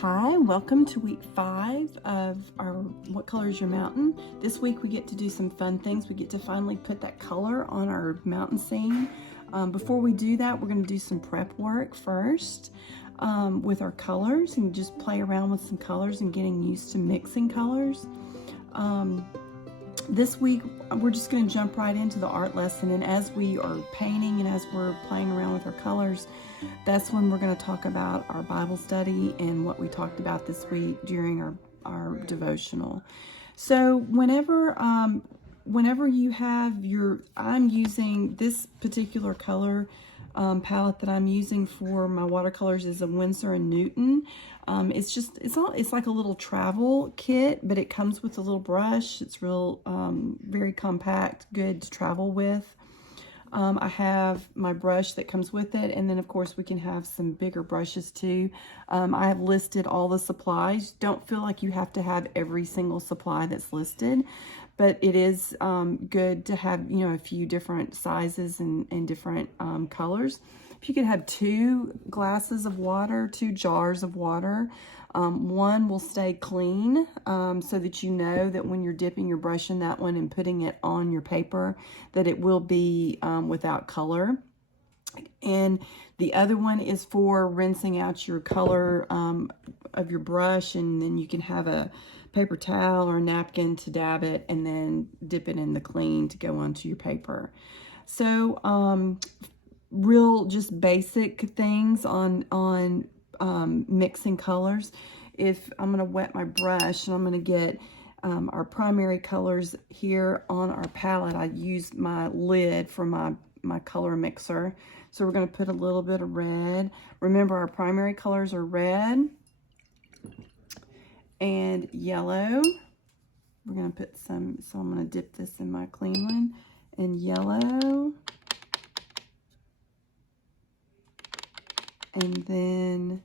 Hi, welcome to week 5 of our What Color is Your Mountain? This week we get to do some fun things. We get to finally put that color on our mountain scene. Before we do that, we're going to do some prep work first with our colors and just play around with some colors and getting used to mixing colors. This week we're just going to jump right into the art lesson, and as we are painting and as we're playing around with our colors, that's when we're going to talk about our Bible study and what we talked about this week during our devotional. So whenever you have I'm using this particular color palette that I'm using for my watercolors is a Winsor & Newton. It's like a little travel kit, but it comes with a little brush. It's real very compact, good to travel with. I have my brush that comes with it, and then of course we can have some bigger brushes too. I have listed all the supplies. Don't feel like you have to have every single supply that's listed, but it is good to have, a few different sizes and different colors. If you could have 2 glasses of water, 2 jars of water, one will stay clean so that you know that when you're dipping your brush in that one and putting it on your paper, that it will be without color. And the other one is for rinsing out your color of your brush, and then you can have a paper towel or a napkin to dab it and then dip it in the clean to go onto your paper. So real just basic things on mixing colors. If I'm going to wet my brush and I'm going to get our primary colors here on our palette, I used my lid for my color mixer. So we're going to put a little bit of red. Remember, our primary colors are red and yellow. We're going to put some, so I'm going to dip this in my clean one, and yellow. And then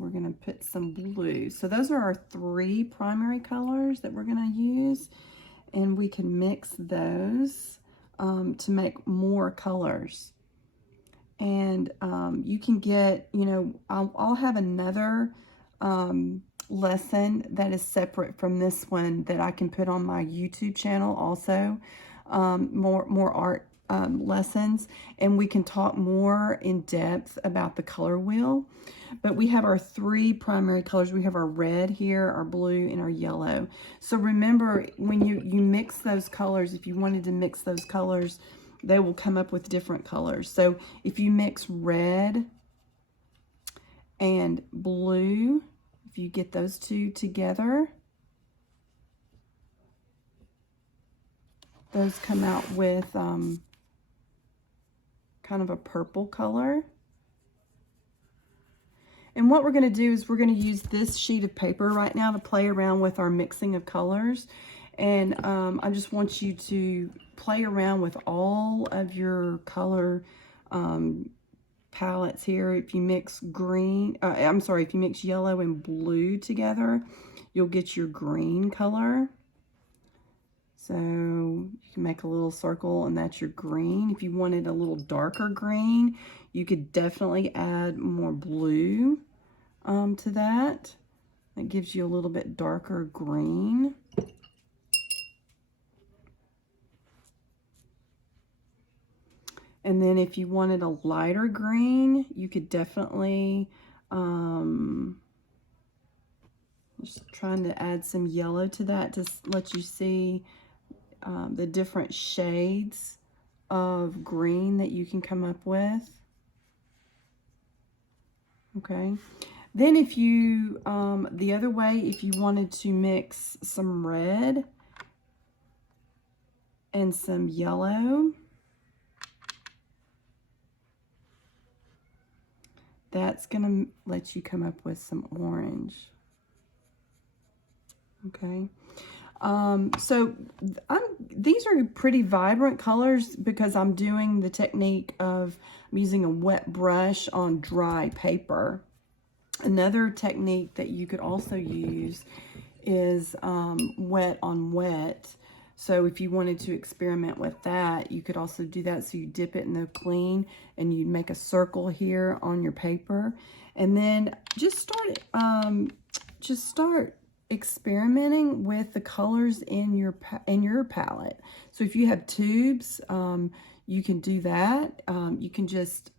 we're going to put some blue. So those are our 3 primary colors that we're going to use, and we can mix those to make more colors. And you can get, I'll have another lesson that is separate from this one that I can put on my YouTube channel also. More art lessons, and we can talk more in depth about the color wheel. But we have our 3 primary colors. We have our red here, our blue, and our yellow. So remember, when you mix those colors, if you wanted to mix those colors, they will come up with different colors. So if you mix red and blue, if you get those 2 together, those come out with kind of a purple color. And what we're going to do is we're going to use this sheet of paper right now to play around with our mixing of colors. And I just want you to play around with all of your color palettes here. If you mix if you mix yellow and blue together, you'll get your green color. So you can make a little circle, and that's your green. If you wanted a little darker green, you could definitely add more blue to that. That gives you a little bit darker green. And then if you wanted a lighter green, you could definitely, just trying to add some yellow to that to let you see the different shades of green that you can come up with. Okay. Then if you, the other way, if you wanted to mix some red and some yellow, that's going to let you come up with some orange. Okay. So these are pretty vibrant colors because I'm doing the technique of using a wet brush on dry paper. Another technique that you could also use is wet on wet. So if you wanted to experiment with that, you could also do that. So you dip it in the clean and you make a circle here on your paper, and then just start experimenting with the colors in your palette. So if you have tubes, you can do that. You can just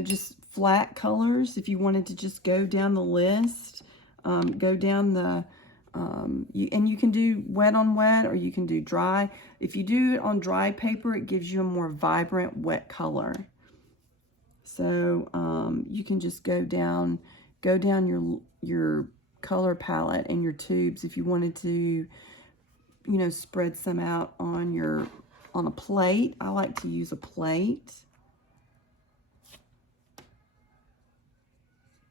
just flat colors. If you wanted to just go down the list, go down the, and you can do wet on wet, or you can do dry. If you do it on dry paper, it gives you a more vibrant wet color. So you can just go down your color palette and your tubes. If you wanted to, spread some out on a plate. I like to use a plate.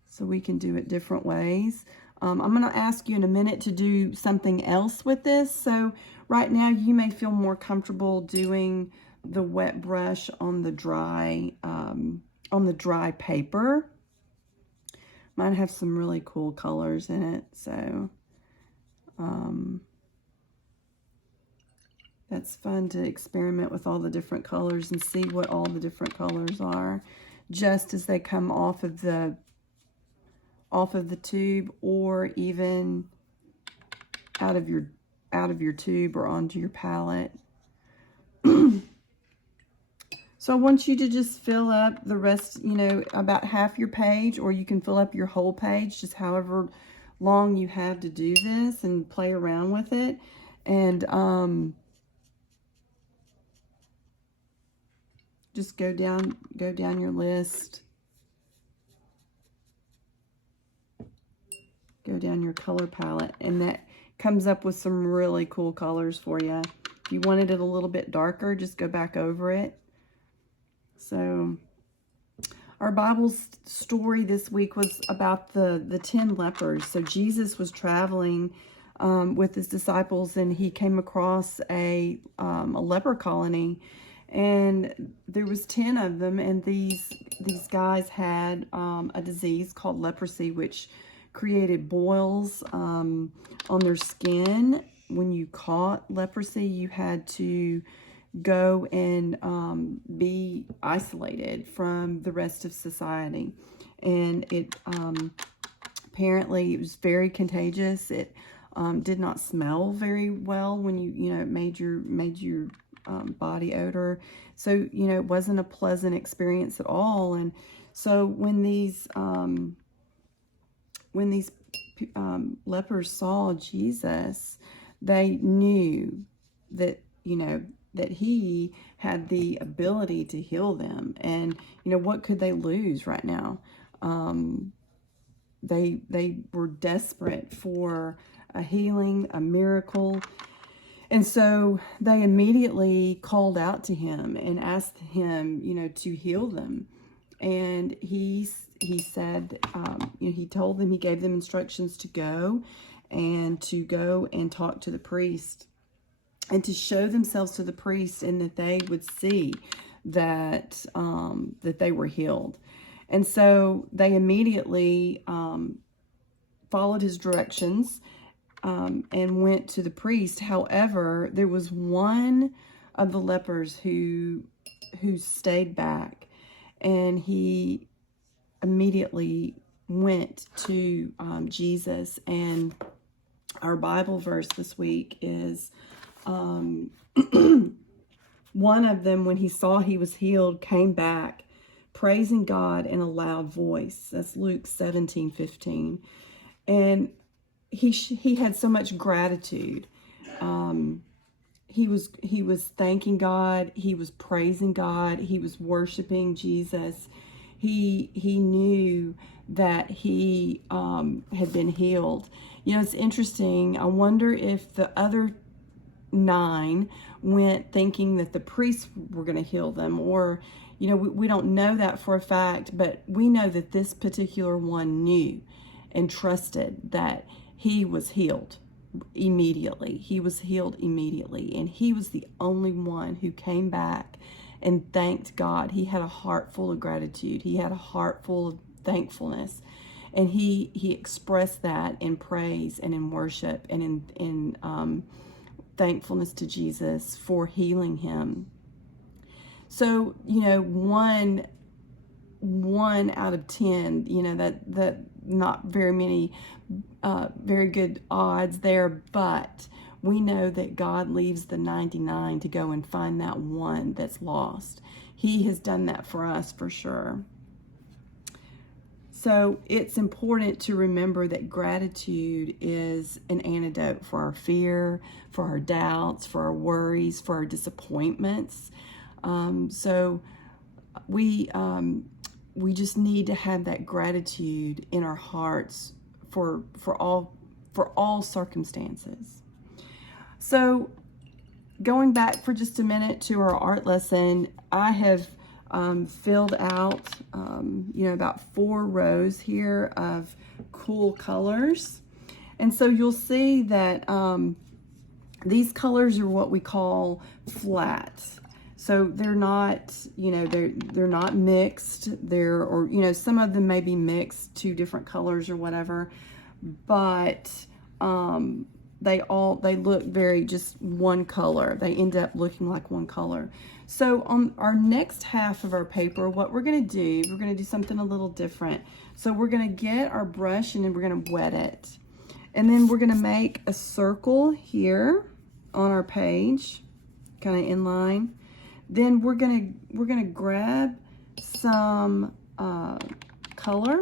So we can do it different ways. I'm going to ask you in a minute to do something else with this. So right now you may feel more comfortable doing the wet brush on the dry paper. Mine have some really cool colors in it. So that's fun to experiment with all the different colors and see what all the different colors are just as they come off of the tube, or even out of your tube or onto your palette. So I want you to just fill up the rest, about half your page, or you can fill up your whole page, just however long you have to do this, and play around with it. And just go down your list. Go down your color palette, and that comes up with some really cool colors for you. If you wanted it a little bit darker, just go back over it. So our Bible story this week was about the 10 lepers. So Jesus was traveling with his disciples, and he came across a leper colony, and there was 10 of them, and these guys had a disease called leprosy, which created boils on their skin. When you caught leprosy, you had to go and be isolated from the rest of society. And it apparently it was very contagious. It did not smell very well when it made your body odor. So it wasn't a pleasant experience at all. And so when these lepers saw Jesus, they knew that that he had the ability to heal them. And what could they lose right now? They were desperate for a healing, a miracle. And so they immediately called out to him and asked him, to heal them. And he said, he told them, he gave them instructions to go and talk to the priest, and to show themselves to the priest, and that they would see that that they were healed. And so they immediately followed his directions and went to the priest. However, there was one of the lepers who stayed back, and he immediately went to Jesus. And our Bible verse this week is one of them, when he saw he was healed, came back praising God in a loud voice. That's Luke 17:15. And he had so much gratitude. He was thanking God. He was praising God. He was worshiping Jesus. He knew that he had been healed. It's interesting. I wonder if the other 9 went thinking that the priests were going to heal them, or we don't know that for a fact, but we know that this particular one knew and trusted that he was healed immediately. He was healed immediately, and he was the only one who came back and thanked God. He had a heart full of gratitude. He had a heart full of thankfulness. And he expressed that in praise and in worship and in thankfulness to Jesus for healing him. So, one out of 10, that not very many, very good odds there, but we know that God leaves the 99 to go and find that one that's lost. He has done that for us for sure. So it's important to remember that gratitude is an antidote for our fear, for our doubts, for our worries, for our disappointments. So we just need to have that gratitude in our hearts for all circumstances. So going back for just a minute to our art lesson, I have filled out about 4 rows here of cool colors. And so you'll see that these colors are what we call flat. So they're not, they're not mixed. Some of them may be mixed, 2 different colors or whatever, but they look very just one color. They end up looking like one color. So on our next half of our paper, what we're going to do something a little different. So we're going to get our brush and then we're going to wet it. And then we're going to make a circle here on our page, kind of in line. Then we're going to grab some color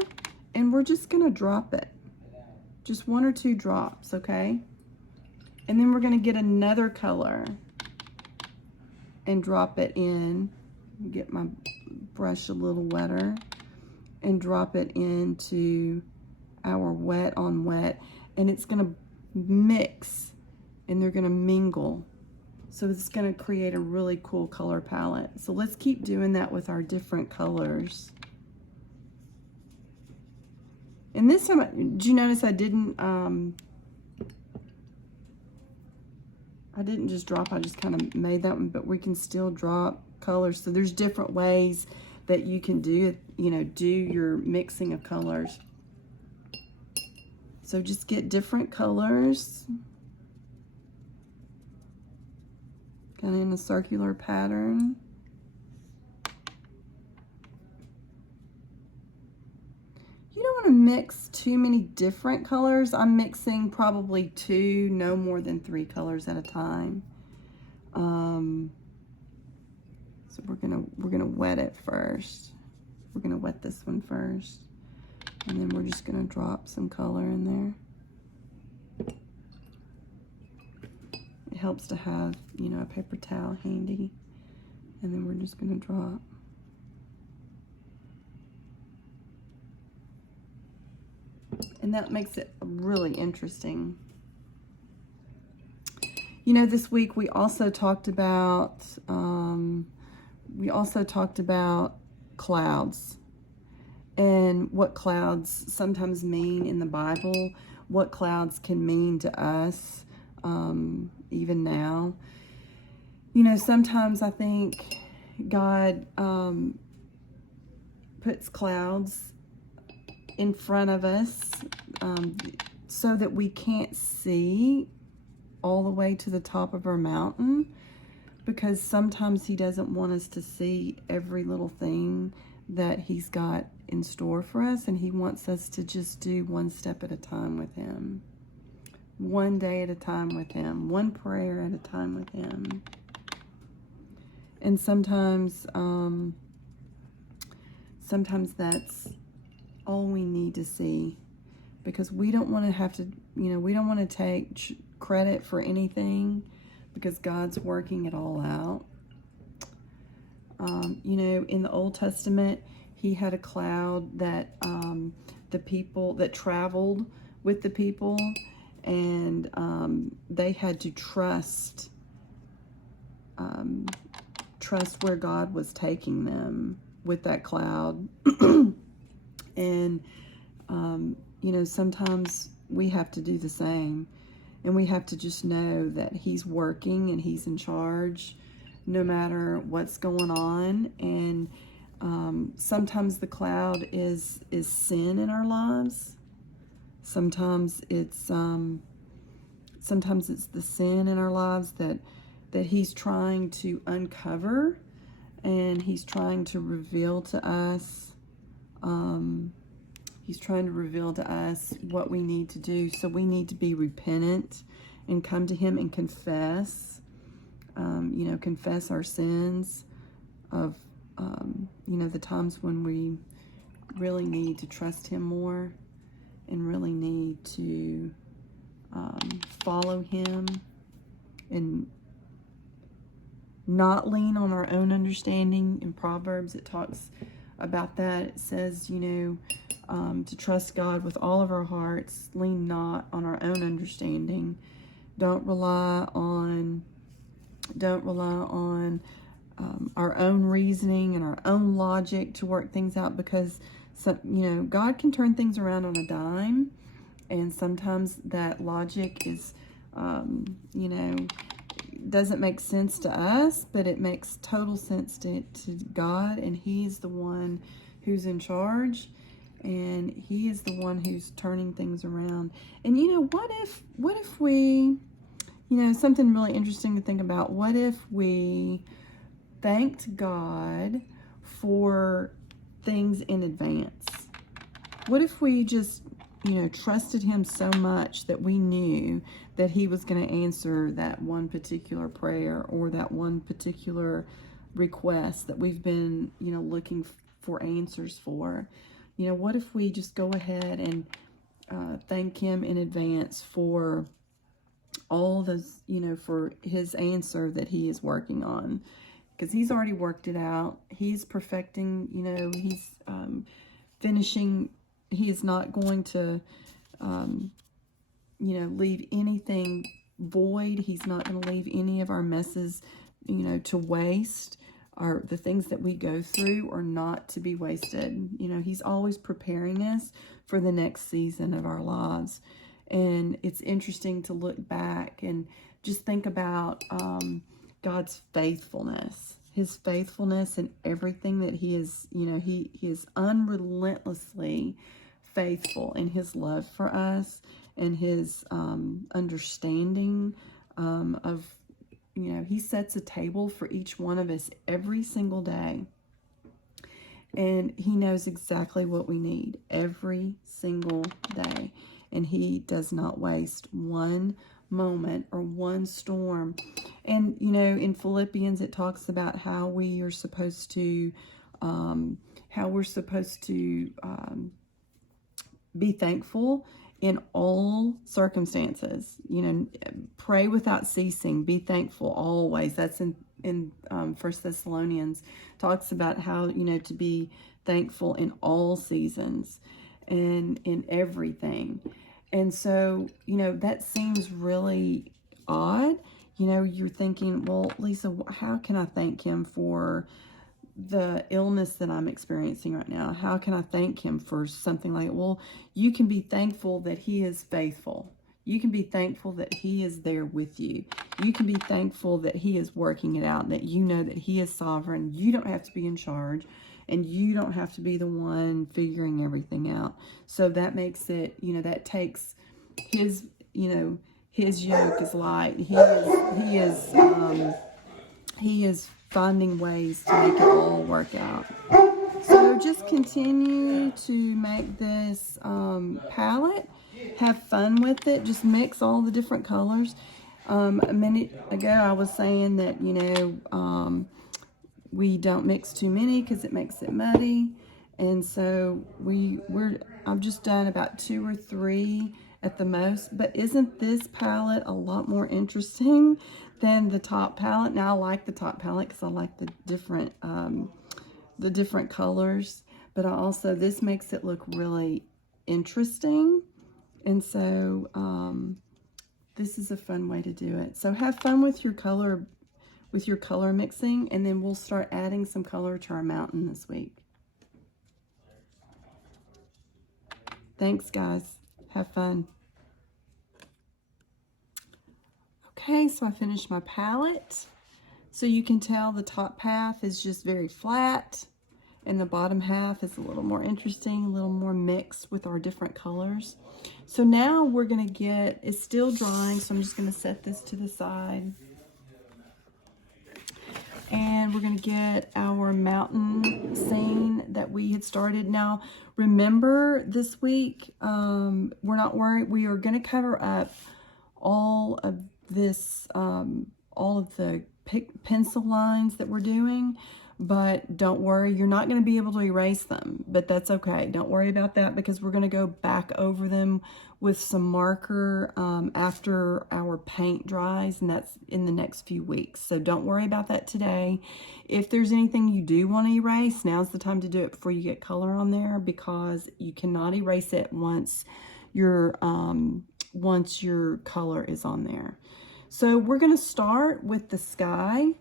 and we're just going to drop it. Just 1 or 2 drops, okay? And then we're going to get another color and drop it in. Get my brush a little wetter and drop it into our wet on wet. And it's going to mix and they're going to mingle. So it's going to create a really cool color palette. So let's keep doing that with our different colors. And this time, did you notice I didn't just drop, I just kind of made that one, but we can still drop colors. So there's different ways that you can do your mixing of colors. So just get different colors, kind of in a circular pattern. You don't want to mix too many different colors. I'm mixing probably 2, no more than 3 colors at a time. So we're gonna wet it first. We're gonna wet this one first, and then we're just gonna drop some color in there. It helps to have, a paper towel handy, and then we're just gonna drop. And that makes it really interesting. This week we also talked about clouds and what clouds sometimes mean in the Bible, what clouds can mean to us even now. Sometimes I think God puts clouds in front of us so that we can't see all the way to the top of our mountain, because sometimes he doesn't want us to see every little thing that he's got in store for us, and he wants us to just do one step at a time with him, one day at a time with him, one prayer at a time with him. And sometimes that's all we need to see, because we don't want to have to, we don't want to take credit for anything, because God's working it all out. In the Old Testament, he had a cloud that the people that traveled with the people, and they had to trust where God was taking them with that cloud. And sometimes we have to do the same, and we have to just know that he's working and he's in charge no matter what's going on. And Sometimes the cloud is sin in our lives. Sometimes it's the sin in our lives that he's trying to uncover, and he's trying to reveal to us. He's trying to reveal to us what we need to do. So we need to be repentant and come to him and confess. Confess our sins of the times when we really need to trust him more and really need to follow him and not lean on our own understanding. In Proverbs, it talks about that. It says, to trust God with all of our hearts, lean not on our own understanding. Don't rely on our own reasoning and our own logic to work things out, because God can turn things around on a dime, and sometimes that logic is doesn't make sense to us, but it makes total sense to God, and he's the one who's in charge, and he is the one who's turning things around. And what if we, something really interesting to think about, what if we thanked God for things in advance? What if we just, trusted him so much that we knew that he was going to answer that one particular prayer or that one particular request that we've been, looking for answers for? What if we just go ahead and thank him in advance for all those, for his answer that he is working on? Because he's already worked it out. He's perfecting, he's finishing. He is not going to, leave anything void. He's not going to leave any of our messes, to waste. Or the things that we go through are not to be wasted. He's always preparing us for the next season of our lives. And it's interesting to look back and just think about God's faithfulness, his faithfulness in everything that he is, he is unrelentlessly faithful in his love for us and his understanding of, he sets a table for each one of us every single day. And he knows exactly what we need every single day. And he does not waste one moment or one storm. And, in Philippians, it talks about how we are supposed to, be thankful in all circumstances. Pray without ceasing. Be thankful always. That's in 1 Thessalonians. Talks about how, to be thankful in all seasons and in everything. And so, that seems really odd. You're thinking, well, Lisa, how can I thank him for the illness that I'm experiencing right now? How can I thank him for something like, well, you can be thankful that he is faithful. You can be thankful that he is there with you. You can be thankful that he is working it out, that you know that he is sovereign. You don't have to be in charge, and you don't have to be the one figuring everything out. So that makes it, that takes his, his yoke is light. He is finding ways to make it all work out. So just continue to make this palette. Have fun with it. Just mix all the different colors. A minute ago I was saying that, we don't mix too many because it makes it muddy. And so I've just done about 2 or 3 at the most. But isn't this palette a lot more interesting than the top palette? Now I like the top palette because I like the different colors. But this makes it look really interesting. And so this is a fun way to do it. So have fun with your color mixing, and then we'll start adding some color to our mountain this week. Thanks, guys. Have fun. Okay, so I finished my palette. So you can tell the top half is just very flat. And the bottom half is a little more interesting, a little more mixed with our different colors. So now we're gonna get, it's still drying, so I'm just gonna set this to the side. And we're gonna get our mountain scene that we had started. Now, remember this week, we're not worried, we are gonna cover up all of this, all of the pencil lines that we're doing, but don't worry, you're not going to be able to erase them, but that's okay. Don't worry about that, because we're going to go back over them with some marker after our paint dries, and that's in the next few weeks. So don't worry about that today. If there's anything you do want to erase, now's the time to do it before you get color on there, because you cannot erase it once your color is on there. So we're going to start with the sky.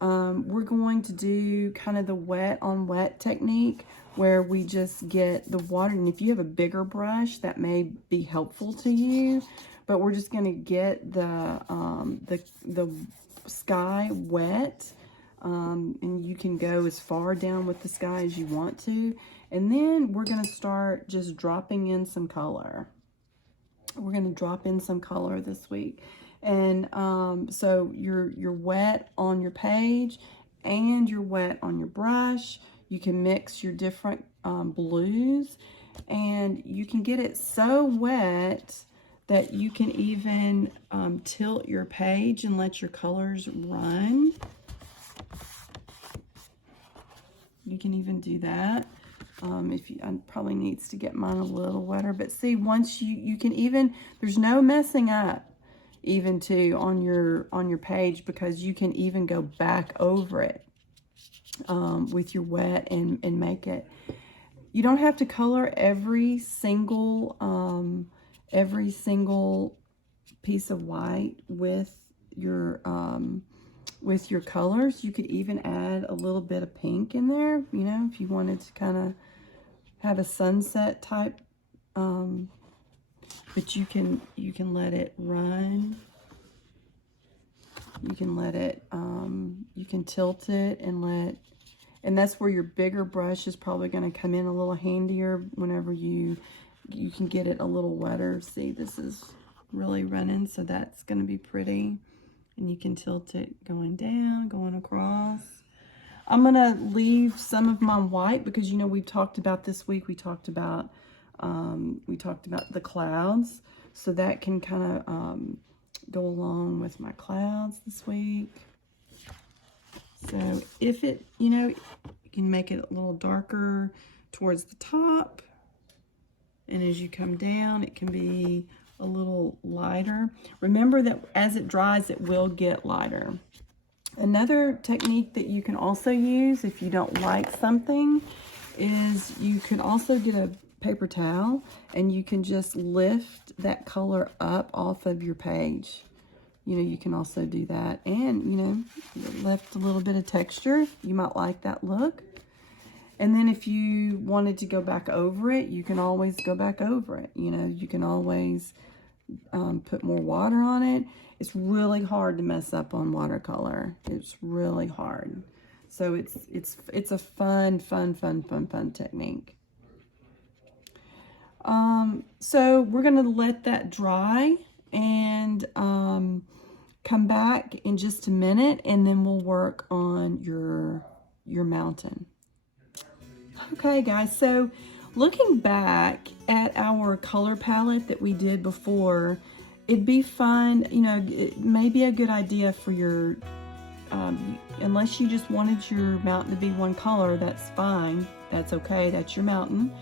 We're going to do kind of the wet on wet technique, where we just get the water. And if you have a bigger brush, that may be helpful to you, but we're just going to get the sky wet. And you can go as far down with the sky as you want to. And then we're going to start just dropping in some color. We're going to drop in some color this week. And so you're wet on your page and you're wet on your brush. You can mix your different blues, and you can get it so wet that you can even tilt your page and let your colors run. You can even do that. I probably needs to get mine a little wetter, but see, once you can even, there's no messing up even too on your page, because you can even go back over it with your wet and make it. You don't have to color every single piece of white with your colors. You could even add a little bit of pink in there, you know, if you wanted to kind of have a sunset type, but you can let it run. You can let it, you can tilt it and that's where your bigger brush is probably going to come in a little handier whenever you can get it a little wetter. See, this is really running, so that's going to be pretty. And you can tilt it going down, going across. I'm going to leave some of my white because, you know, we've talked about this week, we talked about the clouds. So that can kind of go along with my clouds this week. So if it, you know, you can make it a little darker towards the top. And as you come down, it can be a little lighter. Remember that as it dries, it will get lighter. Another technique that you can also use if you don't like something is you can also get a paper towel and you can just lift that color up off of your page. You know, you can also do that. And, you know, left a little bit of texture. You might like that look. And then if you wanted to go back over it, you can always go back over it. You know, you can always put more water on it. It's really hard to mess up on watercolor. It's really hard. So it's a fun technique. So we're gonna let that dry and come back in just a minute, and then we'll work on your mountain. Okay guys, so looking back at our color palette that we did before, it'd be fun, you know, it may be a good idea for your, unless you just wanted your mountain to be one color, that's fine, that's okay, that's your mountain.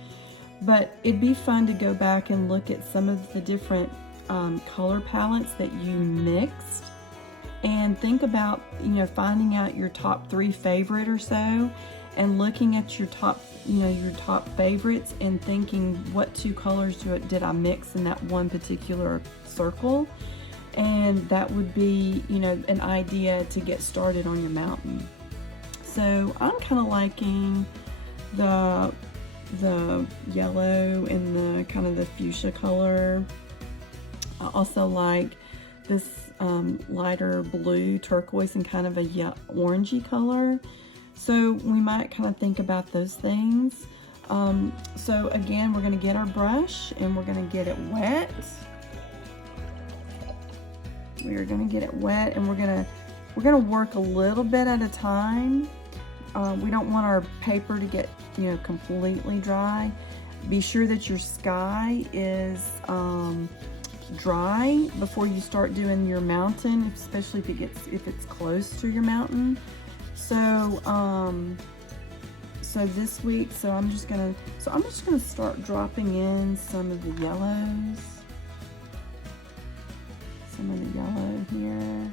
But it'd be fun to go back and look at some of the different color palettes that you mixed, and think about, you know, finding out your top 3 favorite or so, and looking at your top, you know, your top favorites, and thinking what 2 colors did I mix in that one particular circle. And that would be, you know, an idea to get started on your mountain. So I'm kind of liking the yellow and the kind of the fuchsia color. I also like this lighter blue turquoise and kind of a orangey color. So we might kind of think about those things. So again, we're going to get our brush and we're going to get it wet. We are going to get it wet, and we're going to work a little bit at a time. We don't want our paper to get, completely dry. Be sure that your sky is dry before you start doing your mountain, especially if it's close to your mountain. So this week, I'm just gonna start dropping in some of the yellows. Some of the yellow here.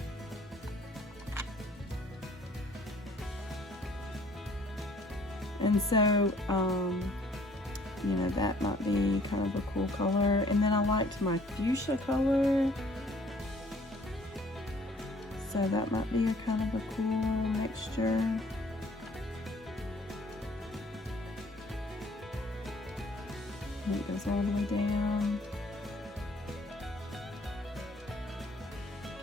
And so, that might be kind of a cool color. And then I liked my fuchsia color. So that might be a kind of a cool mixture. And it goes all the way down.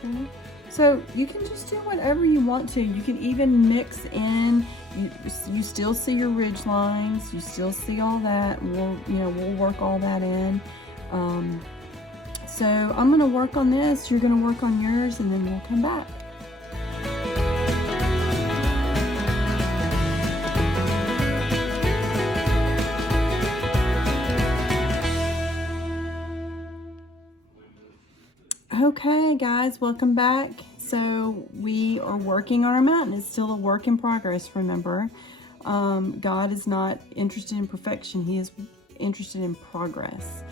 Okay. So you can just do whatever you want to. You can even mix in, you still see your ridge lines, you still see all that. We'll work all that in. So I'm gonna work on this, you're gonna work on yours, and then we'll come back. Okay guys, welcome back. So we are working on our mountain. It's still a work in progress, remember. God is not interested in perfection. He is interested in progress.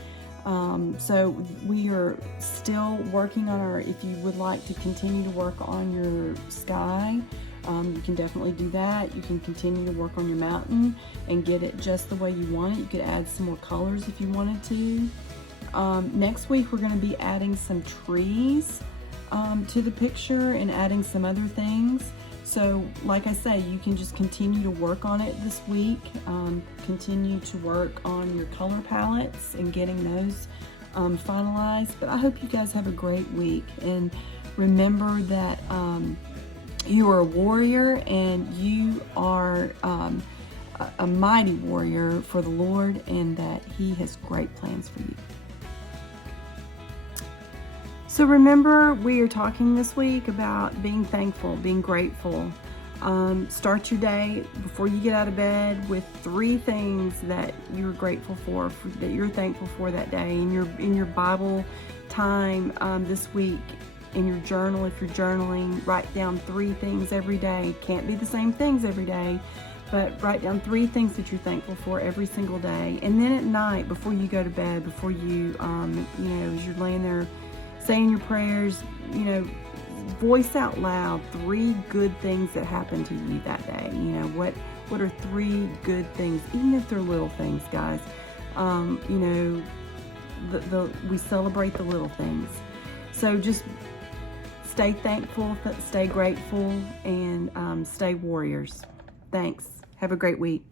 So we are still working on our, if you would like to continue to work on your sky, you can definitely do that. You can continue to work on your mountain and get it just the way you want it. You could add some more colors if you wanted to. Next week we're going to be adding some trees to the picture and adding some other things. So like I say, you can just continue to work on it this week. Continue to work on your color palettes and getting those finalized. But I hope you guys have a great week, and remember that you are a warrior, and you are a mighty warrior for the Lord, and that He has great plans for you. So remember, we are talking this week about being thankful, being grateful. Start your day before you get out of bed with 3 things that you're grateful for, that you're thankful for that day. In your Bible time this week, in your journal, if you're journaling, write down 3 things every day. Can't be the same things every day, but write down 3 things that you're thankful for every single day. And then at night, before you go to bed, before you, as you're laying there saying your prayers, voice out loud 3 good things that happened to you that day. What are 3 good things, even if they're little things, guys. We celebrate the little things. So just stay thankful, stay grateful, and stay warriors. Thanks. Have a great week.